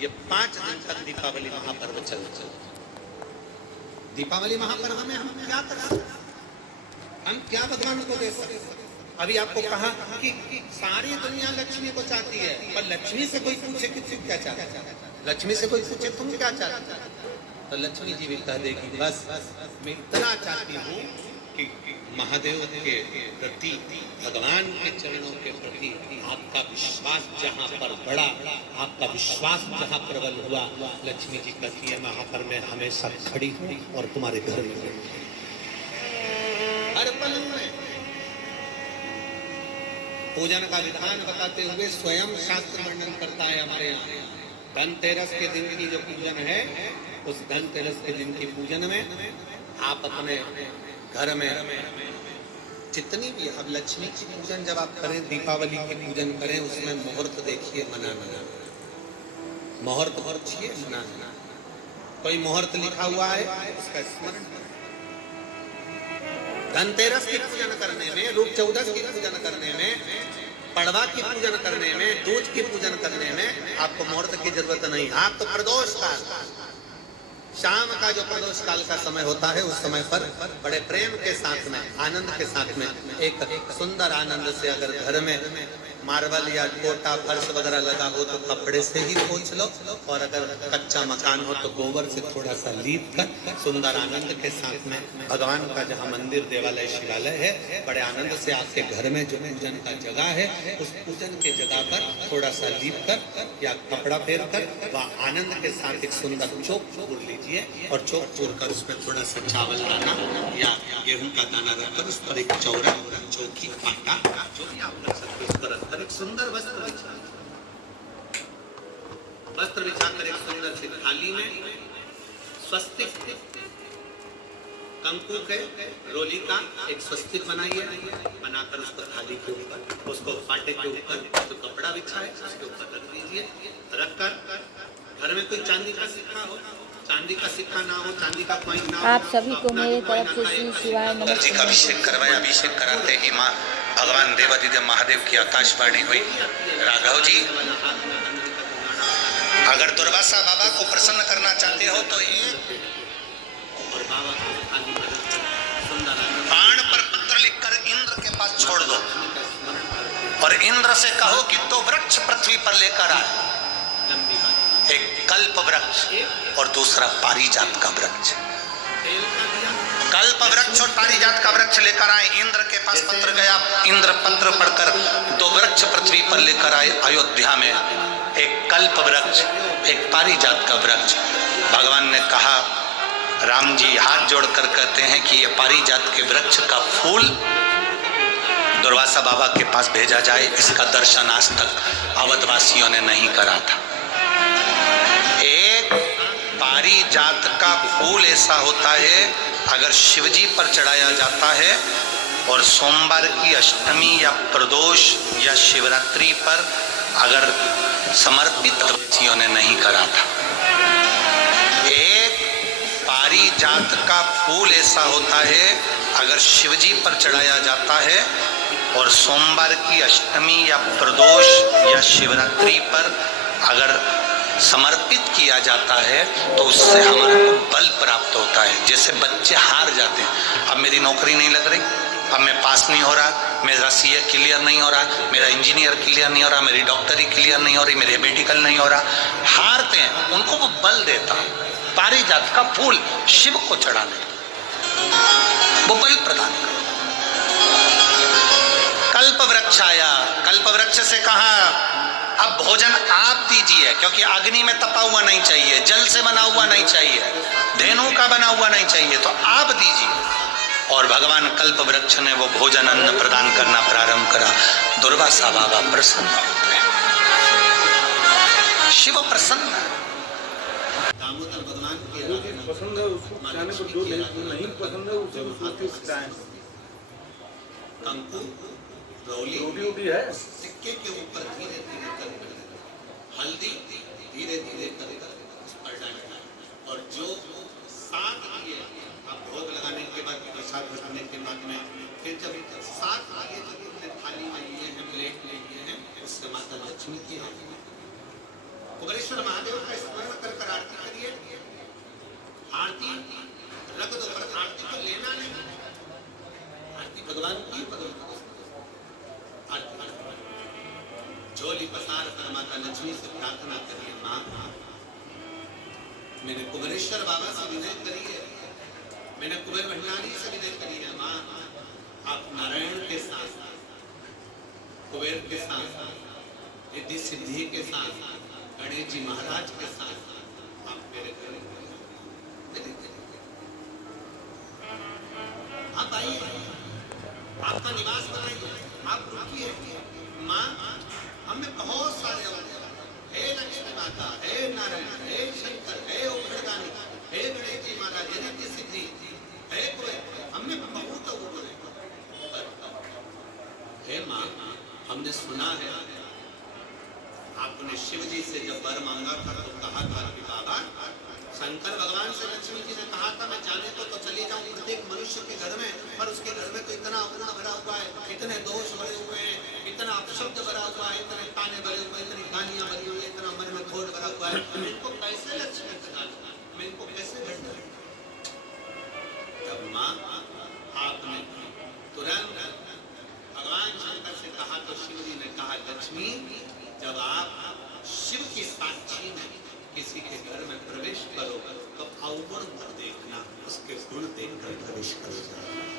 ये 5 दिन तक दीपावली महापर्व चलता है। दीपावली महापर्व में हम क्या कर सकते हैं? हम क्या भगवान को दे सकते हैं? अभी आपको कहा कि सारी दुनिया लक्ष्मी को चाहती है, पर लक्ष्मी से कोई पूछे कि तुम क्या चाहते हो, लक्ष्मी से कोई पूछे तुम क्या चाहते हो, तो लक्ष्मी जी भी कह देगी बस मैं इतना चाहती हूँ कि महादेव के प्रति, भगवान के चरणों के प्रति आपका विश्वास जहाँ पर बढ़ा, आपका विश्वास जहाँ प्रबल हुआ, लक्ष्मी जी कहती है वहां पर मैं हमेशा खड़ी हूँ और तुम्हारे घर में हर पल में। पूजन का विधान बताते हुए स्वयं शास्त्र वर्णन करता है हमारे यहाँ। धनतेरस के दिन की जो पूजन है, उस धनतेरस के दिन की पूजन में आप अपने घर में जितनी भी, अब लक्ष्मी की पूजन जब आप करें, दीपावली की पूजन करें, उसमें मुहूर्त देखिए, मनाना मुहूर्त देखिए, मनाना। कोई मुहूर्त लिखा हुआ है उसका स्मरण करें। धनतेरस की पूजन करने में, रूप चौदस की पूजन करने में, पड़वा की पूजन करने में, दूज की पूजन करने में आपको मुहूर्त की जरूरत नहीं। आप तो प्रदोष काल, शाम का जो प्रदोष काल का समय होता है, उस समय पर बड़े प्रेम के साथ में, आनंद के साथ में, एक सुंदर आनंद से अगर घर में मार्बल या कोटा फर्श वगैरह लगा हो तो कपड़े से ही पोंछ लो, और अगर कच्चा मकान हो तो गोबर से थोड़ा सा लीप कर सुंदर आनंद के साथ में, भगवान का जहाँ मंदिर देवालय शिवालय है, बड़े आनंद से आपके घर में जो पूजन का जगह है, उस पूजन के जगह पर थोड़ा सा लीप कर या कपड़ा फेर कर वह आनंद के साथ एक सुंदर चौक पूर लीजिए, और चौक पूर कर उसमें थोड़ा सा चावल दाना या गेहूं का दाना रखकर उस पर एक चौरा, चौकी, कांटा, जो भी आप रख सकते उस पर एक सुंदर वस्त्र बिछाकर एक सुंदर सी थाली में स्वस्तिक, कंकु के रोली का एक स्वस्तिक बनाइए, बनाकर उसको थाली के ऊपर, उसको पाटे के ऊपर जो कपड़ा बिछा है उसके ऊपर रख दीजिए। रखकर घर में कोई चांदी का सिक्का हो, चांदी का सिक्का ना हो, चांदी का कॉइन ना हो, आप सभी को मेरे तरफ से श्री शिवाय नमः जी का अभिषेक करवाया। अभिषेक कराते ही माँ भगवान देवादिदेव महादेव की आकाशवाणी हुई, राघव जी अगर दुर्वासा बाबा को प्रसन्न करना चाहते हो तो एक बाण पर पत्र लिखकर इंद्र के पास छोड़ दो, और इंद्र से कहो कि तो वृक्ष पृथ्वी पर लेकर आए, एक कल्प वृक्ष और दूसरा पारिजात का वृक्ष। कल्प वृक्ष और पारिजात का वृक्ष लेकर आए। इंद्र के पास पत्र गया, इंद्र पत्र पढ़कर 2 वृक्ष पृथ्वी पर लेकर आए अयोध्या में, एक कल्प वृक्ष, एक पारिजात का वृक्ष। भगवान ने कहा, राम जी हाथ जोड़कर कहते हैं कि ये पारिजात के वृक्ष का फूल दुर्वासा बाबा के पास भेजा जाए, इसका दर्शन आज तक अवधवासियों ने नहीं करा था। एक पारिजात का फूल ऐसा होता है, अगर शिवजी पर चढ़ाया जाता है और सोमवार की अष्टमी या प्रदोष या शिवरात्रि पर अगर समर्पित व्यक्तियों ने नहीं करा था। एक पारिजात का फूल ऐसा होता है, अगर शिवजी पर चढ़ाया जाता है और सोमवार की अष्टमी या प्रदोष या शिवरात्रि पर अगर समर्पित किया जाता है तो उससे हमारे को बल प्राप्त होता है। जैसे बच्चे हार जाते हैं, अब मेरी नौकरी नहीं लग रही, अब मैं पास नहीं हो रहा, मेरा सीए क्लियर नहीं हो रहा, मेरा इंजीनियर क्लियर नहीं हो रहा, मेरी डॉक्टरी क्लियर नहीं हो रही, मेरे मेडिकल नहीं हो रहा, हारते हैं, उनको वो बल देता है पारिजात का फूल शिव को चढ़ाने, वो बल प्रदान कर। कल्प वृक्ष आया, कल्प वृक्ष से कहा अब भोजन आप दीजिए, क्योंकि अग्नि में तपा हुआ नहीं चाहिए, जल से बना हुआ नहीं चाहिए, धेनु का बना हुआ नहीं चाहिए, तो आप दीजिए। और भगवान कल्प वृक्ष ने वो भोजन अन्न प्रदान करना प्रारंभ करा। दुर्वासा बाबा प्रसन्न होते हैं, शिव प्रसन्न। दामोदर भगवान के पसंद है उसको खाने पर, जो नहीं पसंद है उसे कंकु रोटी है, सिक्के के ऊपर धीरे धीरे कर हल्दी धीरे धीरे कर उस पर डालना, और जो 7 दिए आप भोग लगाने के बाद, प्रसाद रखने के बाद में, फिर जब 7 दिए जब अपने थाली में लिए हैं, प्लेट में लिए हैं, उससे माता लक्ष्मी की कुबेरेश्वर महादेव का स्मरण कर कर आरती करिए। आरती रख दो, पर आरती को लेना नहीं, आरती भगवान की, आरती झोली पसार कर माता लक्ष्मी से प्रार्थना करिए, माँ मैंने कुबेरेश्वर बाबा से विनय करी है, मैंने कुबेर भंडारी से विनय करी है, माँ आप नारायण के साथ, कुबेर के साथ, रिद्धि सिद्धि के साथ, गणेश जी महाराज के साथ आप मेरे घर आप आइए, आपका निवास बनाइए, आप रुकिए। माँ हमें बहुत सारे हे लक्ष्मी माता, हे नारायण, हे शंकर, हे ओखड़दानी, हे गणेश जी महाराज, हे रिद्धि सिद्धि, हे कुबेर, हमें बहुत हे माँ हमने सुना है आपने शिव जी से जब वर मांगा था तो कहा था कि बाबा, शंकर भगवान से लक्ष्मी जी ने कहा था मैं जाने तो चली जाऊं प्रत्येक मनुष्य के घर में, पर उसके घर में तो इतना अवगुण भरा हुआ है, इतने दोष भरे हुए हैं, इतना अपशब्द भरा हुआ है, इतने ताने भरे हुए, इतनी गालियां भरी हुई है, इतना मन में क्रोध भरा हुआ है, इनको कैसे लक्ष्मी चलाना, मैं इनको कैसे भंडार। जब माँ आपने तुरंत भगवान शंकर से कहा तो शिव जी ने कहा लक्ष्मी, जब आप शिव की साक्षी में किसी के घर में प्रवेश करो तो अवगुण मत देखना, उसके गुण देखकर प्रवेश करो।